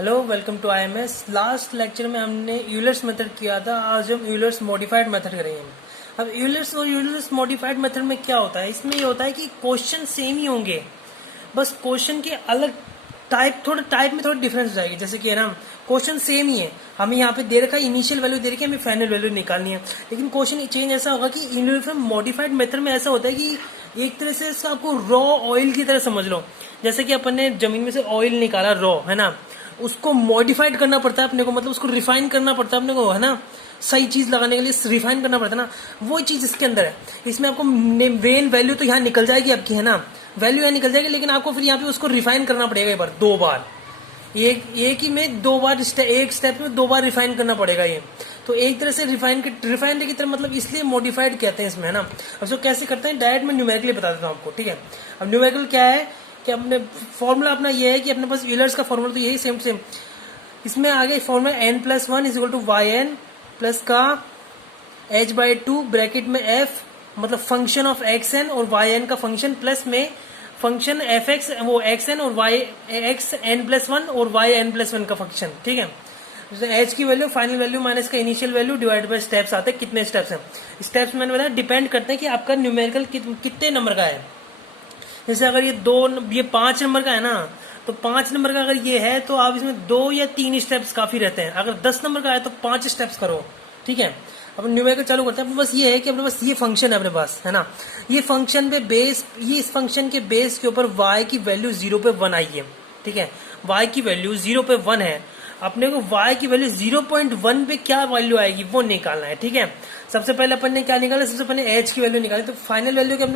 Hello, welcome to IMS. Last lecture में हमने Euler's method किया था। आज हम यूलर्स मॉडिफाइड मेथड करेंगे। अब यूलर्स और यूलर्स मॉडिफाइड मेथड में क्या होता है, इसमें ये होता है कि क्वेश्चन सेम ही होंगे, बस क्वेश्चन के अलग टाइप, थोड़ा टाइप में थोड़ी डिफरेंस हो जाएगी। जैसे कि है ना, क्वेश्चन सेम ही है, हमें यहाँ पे दे रखा है इनिशियल वैल्यू दे रखी है, हमें फाइनल वैल्यू निकालनी है, लेकिन क्वेश्चन चेंज ऐसा होगा कि यूनिफॉर्म मॉडिफाइड मेथड में ऐसा होता है कि एक तरह से इसका आपको रॉ ऑयल की तरह समझ लो। जैसे कि अपन ने जमीन में से ऑयल निकाला रॉ, है ना, उसको मॉडिफाइड करना पड़ता है अपने को, मतलब उसको रिफाइन करना पड़ता है अपने को, है ना, सही चीज लगाने के लिए रिफाइन करना पड़ता है ना, वो चीज इसके अंदर है। इसमें आपको मेन वैल्यू तो यहाँ निकल जाएगी आपकी, है ना, वैल्यू यहाँ निकल जाएगी, लेकिन आपको फिर यहाँ पे उसको रिफाइन करना पड़ेगा एक बार, दो बार, एक ही में दो बार, एक स्टेप में दो बार रिफाइन करना पड़ेगा ये। तो एक तरह से रिफाइंड की तरह, मतलब इसलिए मॉडिफाइड कहते हैं इसमें, है ना। अब इसको कैसे करते हैं डायरेक्ट मैं न्यूमेरिकली बता देता हूँ आपको, ठीक है। अब न्यूमेरिकल क्या है कि अपने फॉर्मूला अपना ये है कि अपने पास यूलर्स का फॉर्मूला तो यही सेम टू सेम। इसमें आगे formula n+1 is equal to yn plus का h/2 ब्रैकेट में f, मतलब फंक्शन ऑफ xn और yn का फंक्शन, प्लस में फंक्शन fx वो xn और y xn+1 और yn+1 का फंक्शन, ठीक है। h की वैल्यू फाइनल वैल्यू माइनस का initial value divide by steps आते हैं, कितने स्टेप्स हैं। स्टेप्स मैंने बताया डिपेंड करते हैं कि आपका न्यूमेरिकल कितने नंबर का है। जैसे अगर ये 5 नंबर का है ना, तो 5 नंबर का अगर ये है तो आप इसमें 2 या 3 स्टेप्स काफी रहते हैं। अगर 10 नंबर का है तो 5 स्टेप्स करो, ठीक है। अब न्यूमेरिकल चालू करते हैं। अपने पास ये है कि अपने पास ये फंक्शन है अपने पास, है ना, ये फंक्शन पे बेस, ये इस फंक्शन के बेस के ऊपर y की वैल्यू 0 पे 1 आई है, ठीक है। y की वैल्यू 0 पे 1 है, अपने को y की वैल्यू 0.1 पे क्या वैल्यू आएगी वो निकालना है, ठीक है। सबसे पहले अपन ने क्या निकाला, सबसे पहले h की वैल्यू निकाली, तो फाइनल वैल्यू क्या,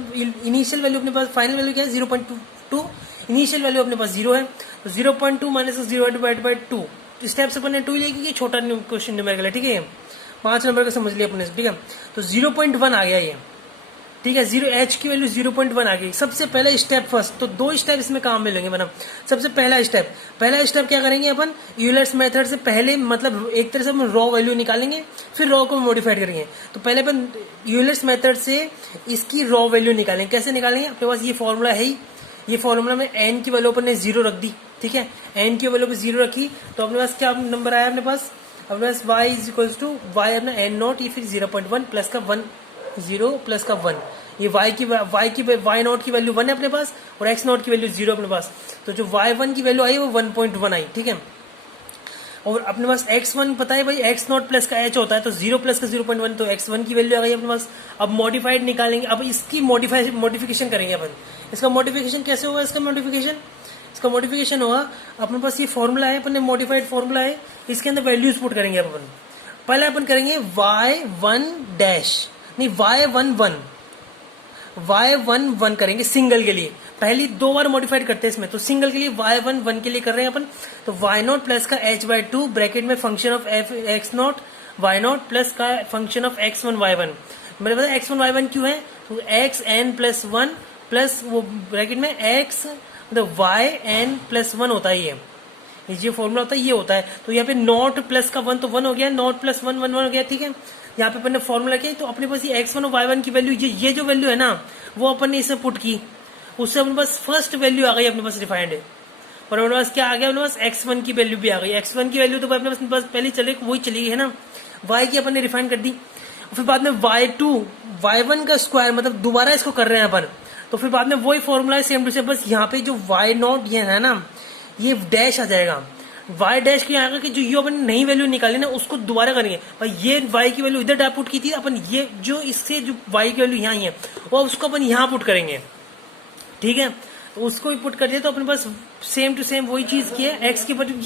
इनिशियल वैल्यू अपने पास, फाइनल वैल्यू क्या है 0.2, इनिशियल वैल्यू अपने पास 0 है, तो 0.2 माइनस 0 डिवाइड बाई 2 स्टेप से अपन ने 2 लेगी, छोटा क्वेश्चन न्यूमेरिकल है, ठीक है। 5 नंबर का समझ लिया अपने, ठीक है। तो 0.1 आ गया ये, ठीक है। h की वैल्यू 0.1 आ गई। सबसे पहले स्टेप फर्स्ट, तो 2 स्टेप इसमें काम मिलेंगे मैडम। सबसे पहला स्टेप क्या करेंगे अपन, यूलर्स मेथड से पहले, मतलब एक तरह से हम रॉ वैल्यू निकालेंगे, फिर रॉ को मॉडिफाइड करेंगे। तो पहले अपन यूलर्स मेथड से इसकी रॉ वैल्यू निकालेंगे। कैसे निकालेंगे, अपने पास ये फॉर्मूला है ही, ये फॉर्मूला में n की वैल्यू अपन ने 0 रख दी, ठीक है। n की वैल्यू पे 0 रखी तो अपने पास क्या नंबर आया, अपने पास y is equals to y अपना n0, ये फिर 0.1 प्लस का 1, 0 प्लस का 1, ये y0 की वैल्यू 1 है अपने पास, और x0 की वैल्यू 0 अपने पास। तो जो y1 की वैल्यू आई वो 1.1 आई, ठीक है। और अपने पास x1 पता है भाई, x0 प्लस का h होता है, तो 0 प्लस का 0.1, तो x1 की वैल्यू आ गई अपने पास। अब मॉडिफाइड निकालेंगे, अब इसकी मॉडिफिकेशन करेंगे अपन। इसका मॉडिफिकेशन कैसे होगा, इसका मॉडिफिकेशन होगा, अपने पास ये फॉर्मूला है, अपन ने मॉडिफाइड फॉर्मूला है, इसके अंदर वैल्यूज पुट करेंगे अपन। पहले अपन करेंगे y1 डैश, नहीं y11 करेंगे सिंगल के लिए। पहली 2 बार मॉडिफाइड करते हैं इसमें, तो सिंगल के लिए y11 के लिए कर रहे हैं अपन। तो y0 प्लस का h/2 ब्रैकेट में function of x0 y0 plus का फंक्शन ऑफ x1 y1। मेरे पास x1 y1 क्यों है, तो xn+1 प्लस वो ब्रैकेट में x, मतलब yn+1 होता है ये फॉर्मूला होता है, ये होता है। तो यहाँ पे नॉट प्लस का 1 तो 1 हो गया, नॉट प्लस 1 1 हो गया, ठीक है। यहाँ पे अपन ने फॉर्मूला किया, तो अपने पास ये x1 और y1 की वैल्यू, ये जो वैल्यू है ना, वो अपन ने इसे पुट की, उससे अपने पास फर्स्ट वैल्यू आ गई अपने पास रिफाइंड है। और अपने पास क्या आ गया, अपने पास x1 की वैल्यू भी आ गई। x1 की वैल्यू तो अपने पास पहले चले वही चली गई, है ना। y की अपन ने रिफाइन कर दी, फिर बाद में y2 y1 का स्क्वायर, मतलब दोबारा इसको कर रहे हैं अपन, तो फिर बाद में वही फॉर्मूला है सेम टू सेम, बस यहाँ पे जो y0 ये है ना, ये डैश आ जाएगा। y डैश की आएगा कि जो ये अपन नई वैल्यू निकाली ना, उसको दोबारा करेंगे भाई। ये y की वैल्यू इधर पुट की थी अपन, ये जो इससे जो y की वैल्यू यहाँ ही है, वो उसको अपन यहाँ पुट करेंगे, ठीक है। तो उसको भी पुट कर दिया, तो अपने पास सेम टू सेम वही चीज की है, x की वैल्यू।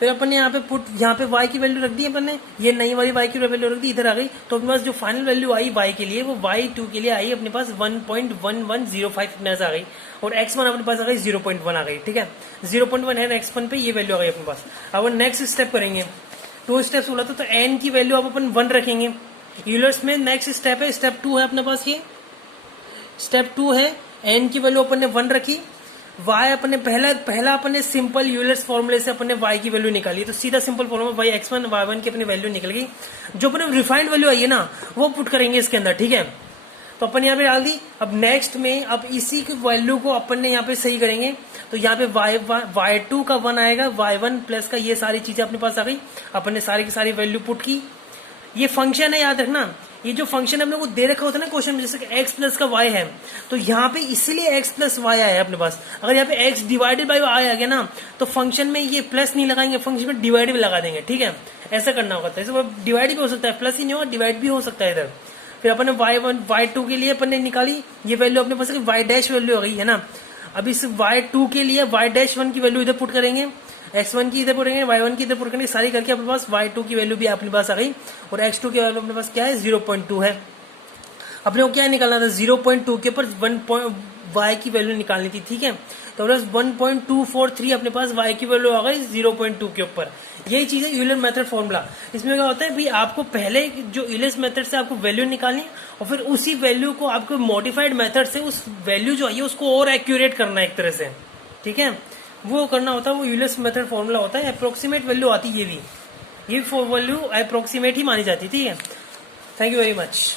फिर अपन ने यहाँ पे यहाँ पे y की वैल्यू रख दी अपन ने, ये नई वाली y की वैल्यू रख दी, इधर आ गई। तो अपने पास जो फाइनल वैल्यू आई y के लिए, वो y2 के लिए आई अपने पास 1.1105 आ गई, और x1 अपने पास आ गई 0.1 आ गई, ठीक है। 0.1 है x1 पे, ये वैल्यू आ गई अपने पास। अब नेक्स्ट स्टेप करेंगे, 2 स्टेप्स बोला तो n की वैल्यू अब अपन 1 रखेंगे यूलर्स में। नेक्स्ट स्टेप है स्टेप 2 है अपने पास, ये स्टेप 2 है, n की वैल्यू अपन ने 1 रखी। y अपन ने पहला अपन ने सिंपल यूलर्स फॉर्मूले से अपन ने y की वैल्यू निकाली, तो सीधा simple formula y x1 y1 की अपनी वैल्यू निकल गई। जो अपने रिफाइंड वैल्यू आई है ना, वो पुट करेंगे इसके अंदर, ठीक है। तो अपन यहाँ पे डाल दी। अब नेक्स्ट में अब इसी की वैल्यू को अपन ने यहाँ पे सही करेंगे, तो यहाँ पे y2 का 1 आएगा, y1 प्लस का, ये सारी चीजें अपने पास आ गई। अपन ने सारी की सारी वैल्यू पुट की। ये फंक्शन है, याद रखना, ये जो फंक्शन अपने को दे रखा होता है ना क्वेश्चन में, जैसे कि x प्लस का y है, तो यहाँ पे इसीलिए x प्लस y आया है अपने पास। अगर यहाँ पे x डिवाइडेड बाई y आ गया ना, तो फंक्शन में ये प्लस नहीं लगाएंगे, फंक्शन में डिवाइड भी लगा देंगे, ठीक है। ऐसा करना होगा, तो डिवाइड भी हो सकता है, प्लस ही नहीं होगा, डिवाइड भी हो सकता है इधर। फिर अपन ने y1 y2 के लिए अपन ने निकाली ये वैल्यू अपने पास, y डैश वैल्यू हो गई है ना। अब इस y2 के लिए y डैश 1 की वैल्यू इधर पुट करेंगे, x1 की इधर पुट करेंगे, y1 की इधर पुट करेंगे, सारी करके अपने पास y2 की वैल्यू भी अपने पास आ गई। और x2 की वैल्यू अपने पास क्या है, 0.2 है। अपने को क्या निकालना था, 0.2 के ऊपर y की वैल्यू निकालनी थी, ठीक है। तो 1.243 अपने पास y की वैल्यू आ गई 0.2 के ऊपर। यही चीज है यूलर मेथड फॉर्मूला। इसमें क्या होता है भाई, आपको पहले जो यूलर मेथड से आपको वैल्यू निकालनी है, और फिर उसी वैल्यू को आपको मॉडिफाइड मेथड से उस वैल्यू जो है उसको और एक्यूरेट करना है एक तरह से, ठीक है। वो करना होता है, वो यूलर मेथड फॉर्मूला होता है। अप्रोक्सीमेट वैल्यू आती है, ये वैल्यू अप्रोक्सीमेट ही मानी जाती है, ठीक है। Thank you very much.